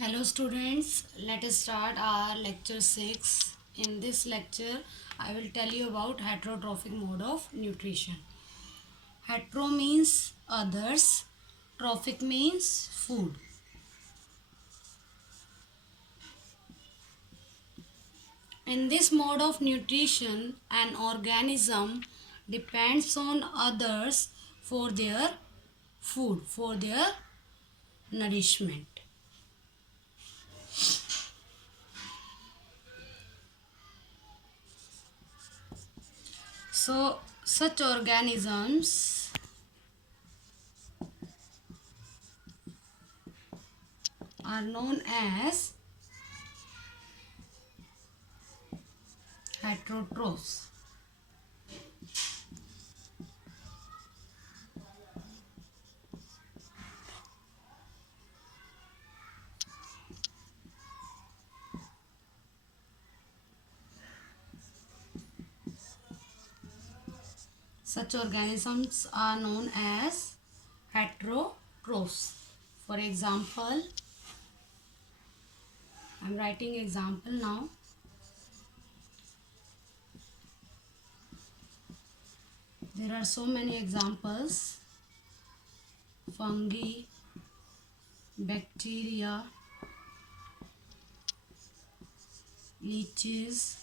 Hello students, let us start our lecture 6. In this lecture, I will tell you about heterotrophic mode of nutrition. Hetero means others, trophic means food. In this mode of nutrition, an organism depends on others for their food, for their nourishment. So, such organisms are known as heterotrophs. Such organisms are known as heterotrophs. For example, I am writing example now. There are so many examples: fungi, bacteria, leeches,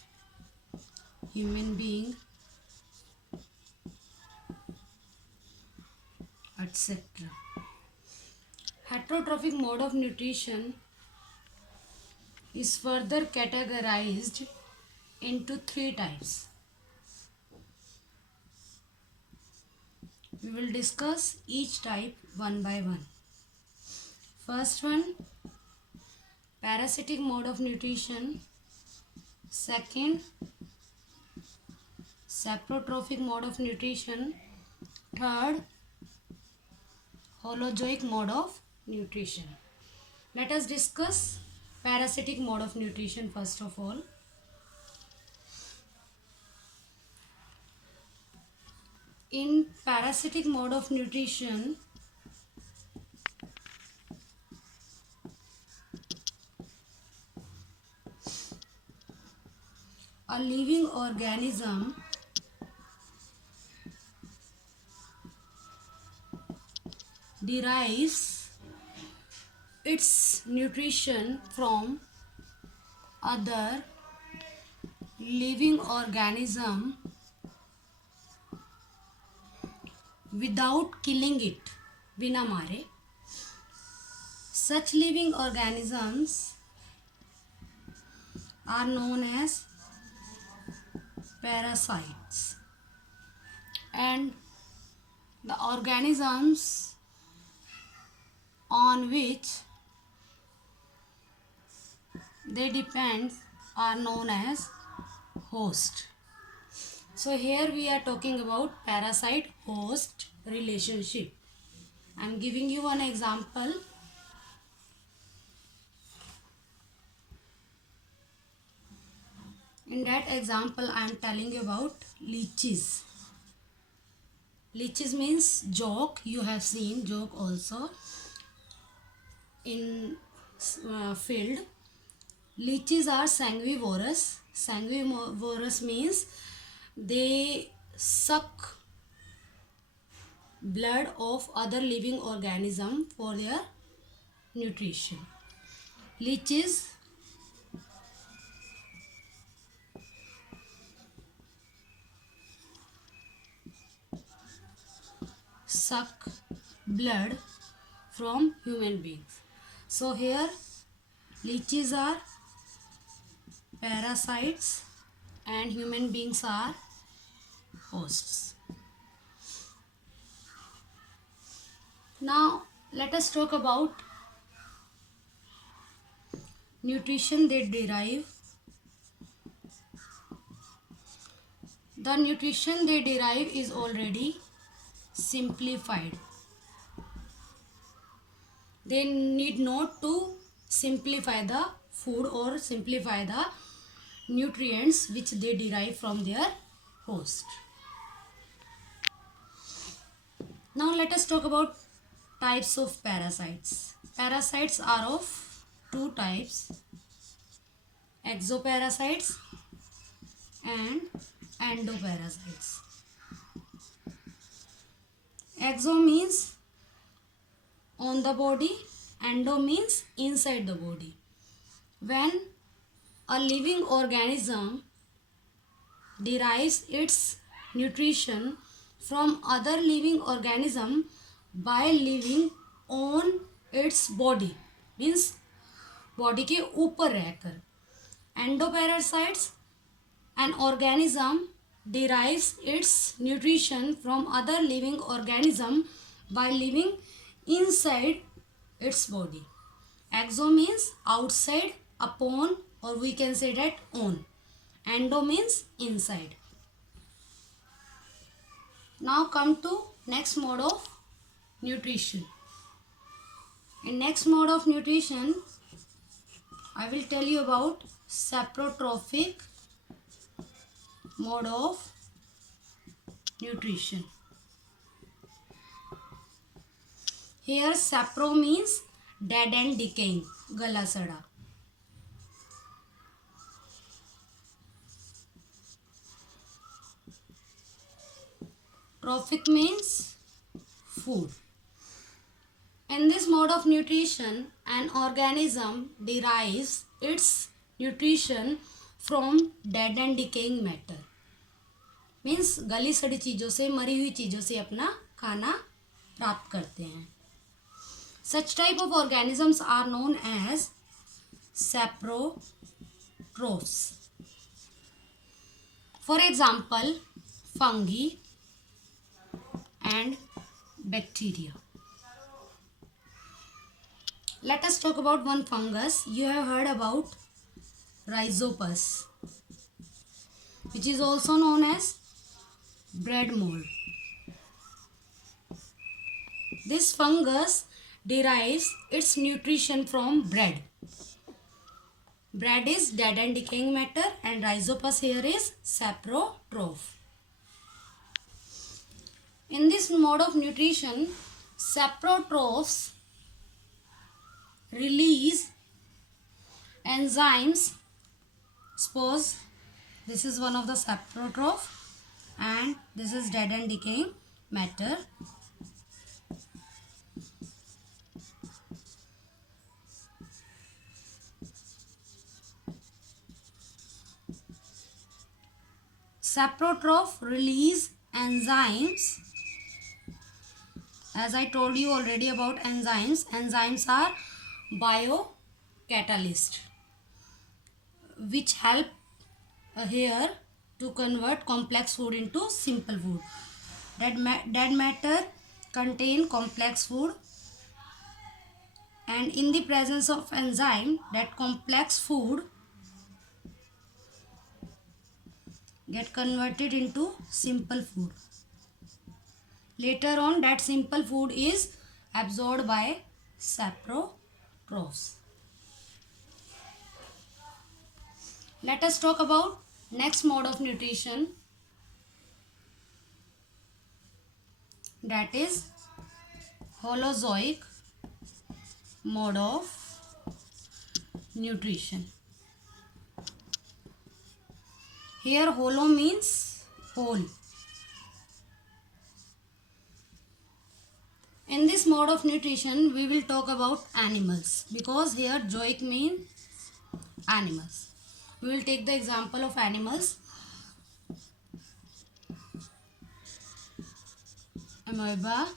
human being, etc. Heterotrophic mode of nutrition is further categorized into three types. We will discuss each type one by one. First one, parasitic mode of nutrition. Second, saprotrophic mode of nutrition. Third, holozoic mode of nutrition. Let us discuss parasitic mode of nutrition first of all. In parasitic mode of nutrition, a living organism derives its nutrition from other living organism without killing it, बिना मारे. Such living organisms are known as parasites, and the organisms on which they depend are known as host. So here we are talking about parasite host relationship. I am giving you one example. In that example, I am telling you about leeches. Leeches means jock. You have seen jock also in field. Leeches are sanguivorous. Sanguivorous means they suck blood of other living organism for their nutrition. Leeches suck blood from human beings. So here leeches are parasites and human beings are hosts. Now let us talk about nutrition they derive. The nutrition they derive is already simplified. They need not to simplify the food or simplify the nutrients which they derive from their host. Now let us talk about types of parasites. Parasites are of two types, exoparasites and endoparasites. Exo means on the body, endo means inside the body. When a living organism derives its nutrition from other living organism by living on its body, means body के ऊपर रहकर. Endoparasites, an organism derives its nutrition from other living organism by living inside its body. Exo means outside, upon, or we can say that on. Endo means inside. Now come to next mode of nutrition. In next mode of nutrition, I will tell you about saprotrophic mode of nutrition. Here sapro means dead and decaying, gala sada. Trophic means food. In this mode of nutrition, an organism derives its nutrition from dead and decaying matter. Means गली सड़ी चीज़ों से, मरी हुई चीज़ों से अपना खाना प्राप्त करते हैं. Such type of organisms are known as saprotrophs. For example, fungi and bacteria. Let us talk about one fungus. You have heard about Rhizopus, which is also known as bread mold. This fungus derives its nutrition from bread. Bread is dead and decaying matter, and Rhizopus here is saprotroph. In this mode of nutrition, saprotrophs release enzymes. Suppose this is one of the saprotroph and this is dead and decaying matter. Saprotroph release enzymes. As I told you already about enzymes, enzymes are biocatalyst which help here to convert complex food into simple food. Dead matter contain complex food, and in the presence of enzyme, that complex food get converted into simple food. Later on, that simple food is absorbed by saprotrophs. Let us talk about next mode of nutrition, that is holozoic mode of nutrition. Here holo means whole. In this mode of nutrition, we will talk about animals, because here zoic means animals. We will take the example of animals. Amoeba,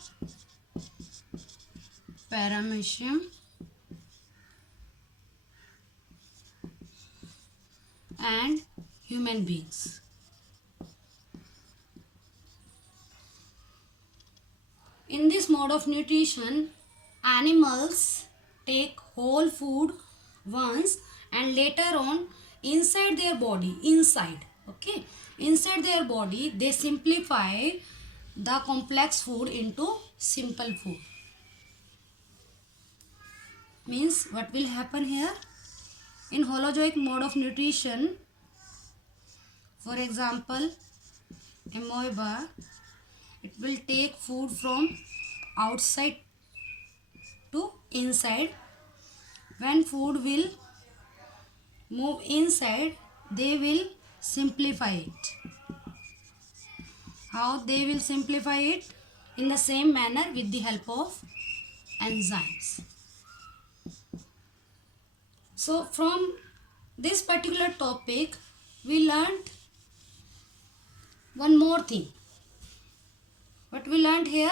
paramecium, and human beings. In this mode of nutrition, animals take whole food once, and later on inside their body, inside their body, they simplify the complex food into simple food. Means what will happen here? In holozoic mode of nutrition, for example, amoeba, it will take food from outside to inside, when food will move inside, they will simplify it. How they will simplify it? In the same manner, with the help of enzymes. So from this particular topic, we learned one more thing. What we learned here?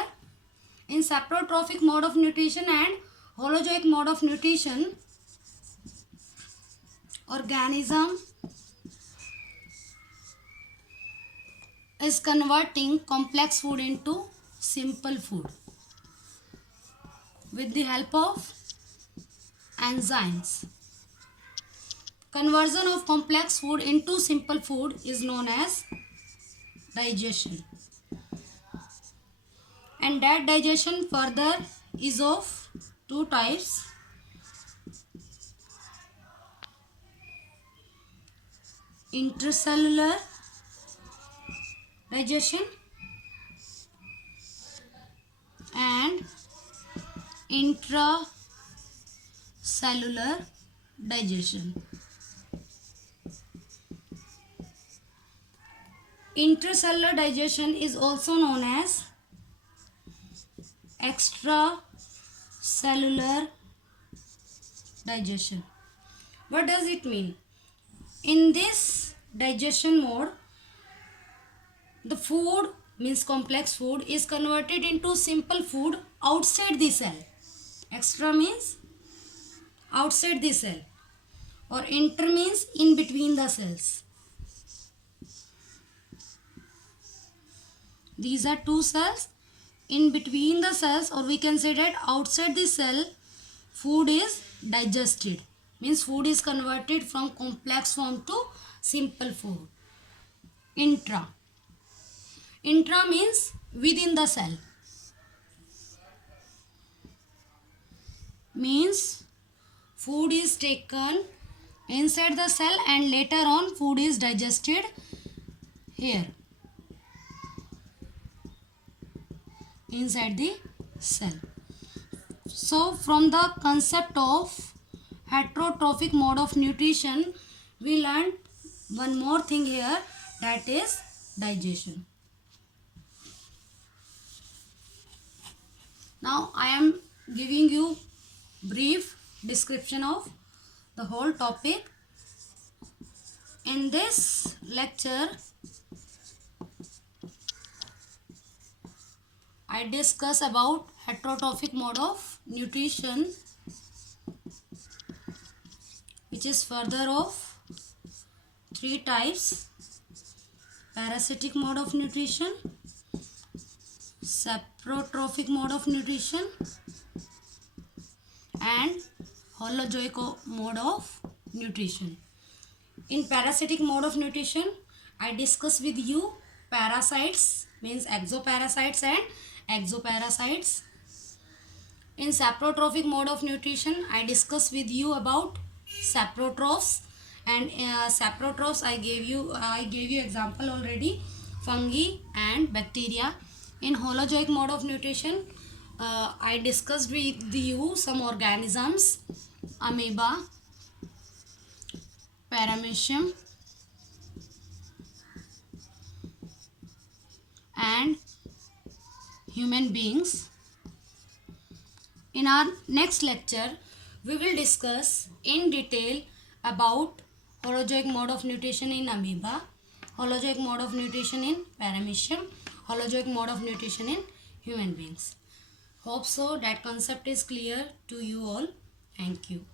In saprotrophic mode of nutrition and holozoic mode of nutrition, organism is converting complex food into simple food with the help of enzymes. Conversion of complex food into simple food is known as digestion. And that digestion further is of two types. Intracellular digestion and intracellular digestion. Intracellular digestion is also known as extracellular digestion. What does it mean? In this digestion mode, the food, means complex food, is converted into simple food outside the cell. Extra means outside the cell, or inter means in between the cells. These are two cells. In between the cells, or we can say that outside the cell, food is digested. Means food is converted from complex form to simple food. Intra. Intra means within the cell. Means food is taken inside the cell and later on food is digested here, inside the cell. So from the concept of heterotrophic mode of nutrition, we learned one more thing here, that is digestion. Now I am giving you brief description of the whole topic. In this lecture, I discuss about heterotrophic mode of nutrition, which is further of three types: parasitic mode of nutrition, saprotrophic mode of nutrition, and holozoic mode of nutrition. In parasitic mode of nutrition, I discuss with you parasites, means exoparasites and exoparasites. In saprotrophic mode of nutrition, I discuss with you about saprotrophs, and saprotrophs I gave you example already, fungi and bacteria. In holozoic mode of nutrition, I discussed with you some organisms: amoeba, paramecium, and human beings. In our next lecture, we will discuss in detail about holozoic mode of nutrition in amoeba, holozoic mode of nutrition in paramecium, holozoic mode of nutrition in human beings. Hope so that concept is clear to you all. Thank you.